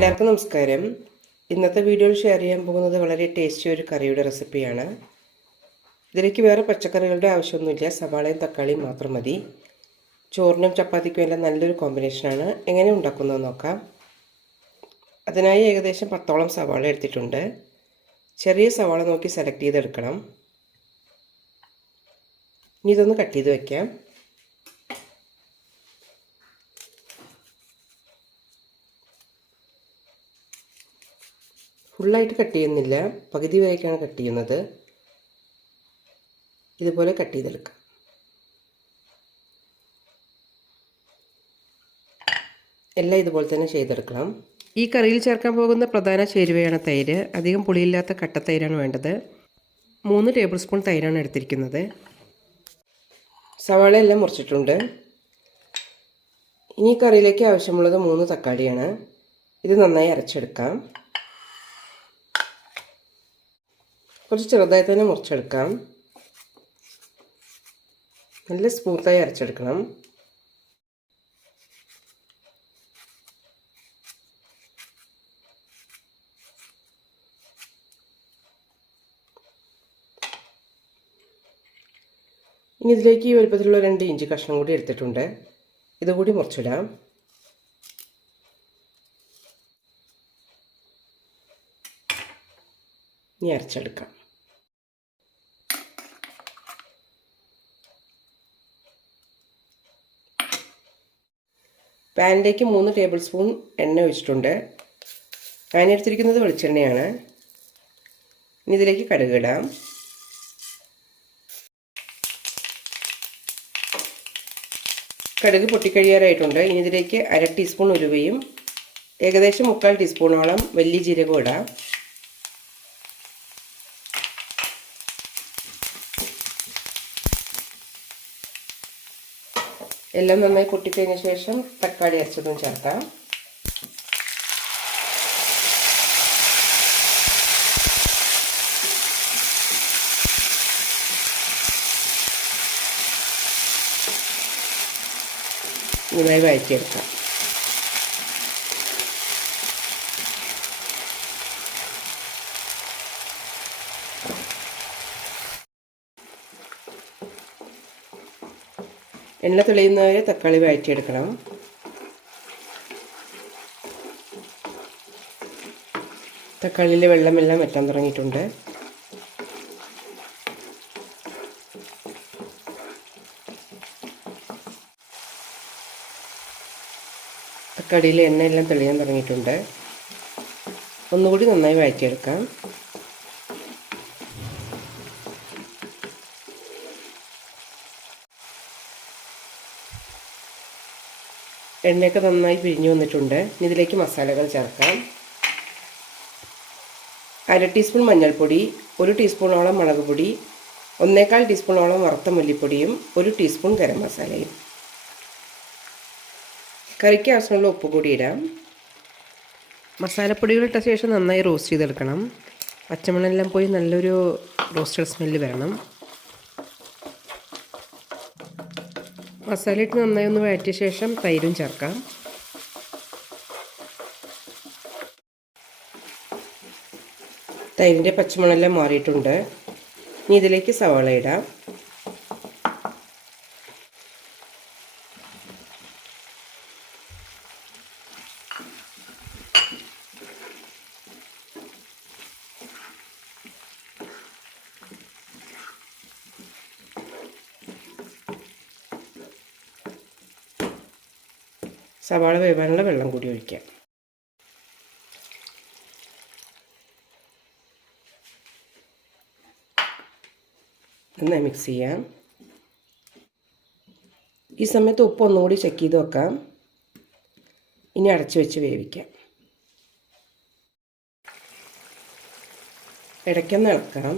എല്ലാവർക്കും നമസ്കാരം. ഇന്നത്തെ വീഡിയോയിൽ ഷെയർ ചെയ്യാൻ പോകുന്നത് വളരെ ടേസ്റ്റി ഒരു കറിയുടെ റെസിപ്പിയാണ് ഇതിലേക്ക് വേറെ പച്ചക്കറികളുടെ ആവശ്യമൊന്നുമില്ല. സവാളയും തക്കാളിയും മാത്രം മതി. ചോറിനും ചപ്പാത്തിക്കും എല്ലാം നല്ലൊരു കോമ്പിനേഷനാണ് എങ്ങനെ ഉണ്ടാക്കുന്നത് നോക്കാം. അതിനായി ഏകദേശം പത്തോളം സവാള എടുത്തിട്ടുണ്ട്. ചെറിയ സവാള നോക്കി സെലക്ട് ചെയ്തെടുക്കണം. ഇനി ഇതൊന്ന് കട്ട് ചെയ്ത് വയ്ക്കാം ഫുള്ളായിട്ട് കട്ട് ചെയ്യുന്നില്ല. പകുതി വരേക്കാണ് കട്ട് ചെയ്യുന്നത്. ഇതുപോലെ കട്ട് ചെയ്തെടുക്കാം. എല്ലാം ഇതുപോലെ തന്നെ ചെയ്തെടുക്കണം. ഈ കറിയിൽ ചേർക്കാൻ പോകുന്ന പ്രധാന ചേരുവയാണ് തൈര്. അധികം പുളിയില്ലാത്ത കട്ട തൈരാണ് വേണ്ടത്. മൂന്ന് ടേബിൾ സ്പൂൺ തൈരാണ് എടുത്തിരിക്കുന്നത്. സവാള എല്ലാം മുറിച്ചിട്ടുണ്ട്. ഇനി കറിയിലേക്ക് ആവശ്യമുള്ളത് മൂന്ന് തക്കാളിയാണ്. ഇത് നന്നായി അരച്ചെടുക്കാം. കുറച്ച് ചെറുതായി തന്നെ മുറിച്ചെടുക്കാം. നല്ല സ്മൂത്തായി അരച്ചെടുക്കണം. ഇനി ഇതിലേക്ക് ഈ വലുപ്പത്തിലുള്ള രണ്ട് ഇഞ്ചി കഷ്ണം കൂടി എടുത്തിട്ടുണ്ട്. ഇതുകൂടി മുറിച്ചിടാം. ഇനി അരച്ചെടുക്കാം. പാനിലേക്ക് മൂന്ന് ടേബിൾ സ്പൂൺ എണ്ണ ഒഴിച്ചിട്ടുണ്ട്. പാനെടുത്തിരിക്കുന്നത് വെളിച്ചെണ്ണയാണ്. ഇനി ഇതിലേക്ക് കടുക് ഇടാം. കടുക് പൊട്ടിക്കഴിയാറായിട്ടുണ്ട്. ഇനി ഇതിലേക്ക് അര ടീസ്പൂൺ ഉലുവയും ഏകദേശം മുക്കാൽ ടീസ്പൂണോളം വലിയ ജീരകം ഇടാം. എല്ലാം നന്നായി പൊട്ടിക്കഴിഞ്ഞ ശേഷം തക്കാളി അരച്ചതും ചേർക്കാം. നന്നായി വഴറ്റിയെടുക്കാം. എണ്ണ തെളിയുന്നവരെ തക്കാളി വഴറ്റിയെടുക്കണം. തക്കാളിയിലെ വെള്ളമെല്ലാം വറ്റാൻ തുടങ്ങിയിട്ടുണ്ട്. തക്കാളിയിലെ എണ്ണയെല്ലാം തെളിയാൻ തുടങ്ങിയിട്ടുണ്ട്. ഒന്നുകൂടി നന്നായി വഴറ്റിയെടുക്കാം. എണ്ണയൊക്കെ നന്നായി പിരിഞ്ഞു വന്നിട്ടുണ്ട്. ഇനി ഇതിലേക്ക് മസാലകൾ ചേർക്കാം. അര ടീസ്പൂൺ മഞ്ഞൾപ്പൊടി ഒരു ടീസ്പൂണോളം മുളക് പൊടി ഒന്നേകാൽ ടീസ്പൂണോളം വറുത്ത മല്ലിപ്പൊടിയും ഒരു ടീസ്പൂൺ ഗരം മസാലയും. കറിക്ക് ആവശ്യമുള്ള ഉപ്പ് കൂടി ഇടാം. മസാലപ്പൊടികൾ ഇട്ട ശേഷം നന്നായി റോസ്റ്റ് ചെയ്തെടുക്കണം. പച്ചമുളകെല്ലാം പോയി നല്ലൊരു റോസ്റ്റഡ് സ്മെല്ല് വരണം. മസാല ഇട്ട് നന്നായി ഒന്ന് വഴറ്റിയ ശേഷം തൈരും ചേർക്കാം. തൈരിന്റെ പച്ചമണെല്ലാം മാറിയിട്ടുണ്ട്. ഇനി ഇതിലേക്ക് സവാള ഇടാം. സവാള വേവാനുള്ള വെള്ളം കൂടി ഒഴിക്കാം നന്നായി മിക്സ് ചെയ്യാം. ഈ സമയത്ത് ഉപ്പ് ഒന്നുകൂടി ചെക്ക് ചെയ്ത് വെക്കാം. ഇനി അടച്ചു വെച്ച് വേവിക്കാം. ഇടയ്ക്കൊന്ന് ഇളക്കാം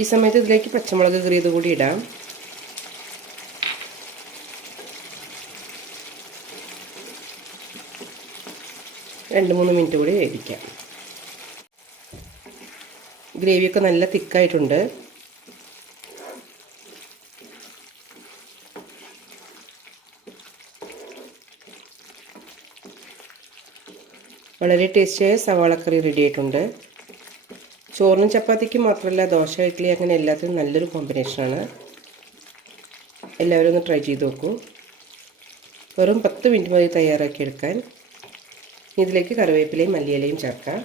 ഈ സമയത്ത് ഇതിലേക്ക് പച്ചമുളക് കറിയത് കൂടി ഇടാം. രണ്ട് മൂന്ന് മിനിറ്റ് കൂടി വേവിക്കാം. ഗ്രേവിയൊക്കെ നല്ല തിക്കായിട്ടുണ്ട്. വളരെ ടേസ്റ്റിയായ സവാളക്കറി റെഡി ആയിട്ടുണ്ട്. ചോറിനും ചപ്പാത്തിക്കും മാത്രമല്ല ദോശ ഇഡ്ഡലി അങ്ങനെ എല്ലാത്തിനും നല്ലൊരു കോമ്പിനേഷനാണ് എല്ലാവരും ഒന്ന് ട്രൈ ചെയ്ത് നോക്കൂ. വെറും പത്ത് മിനിറ്റ് മതി തയ്യാറാക്കിയെടുക്കാൻ. ഇതിലേക്ക് കറിവേപ്പിലയും മല്ലിയിലയും ചേർക്കാം.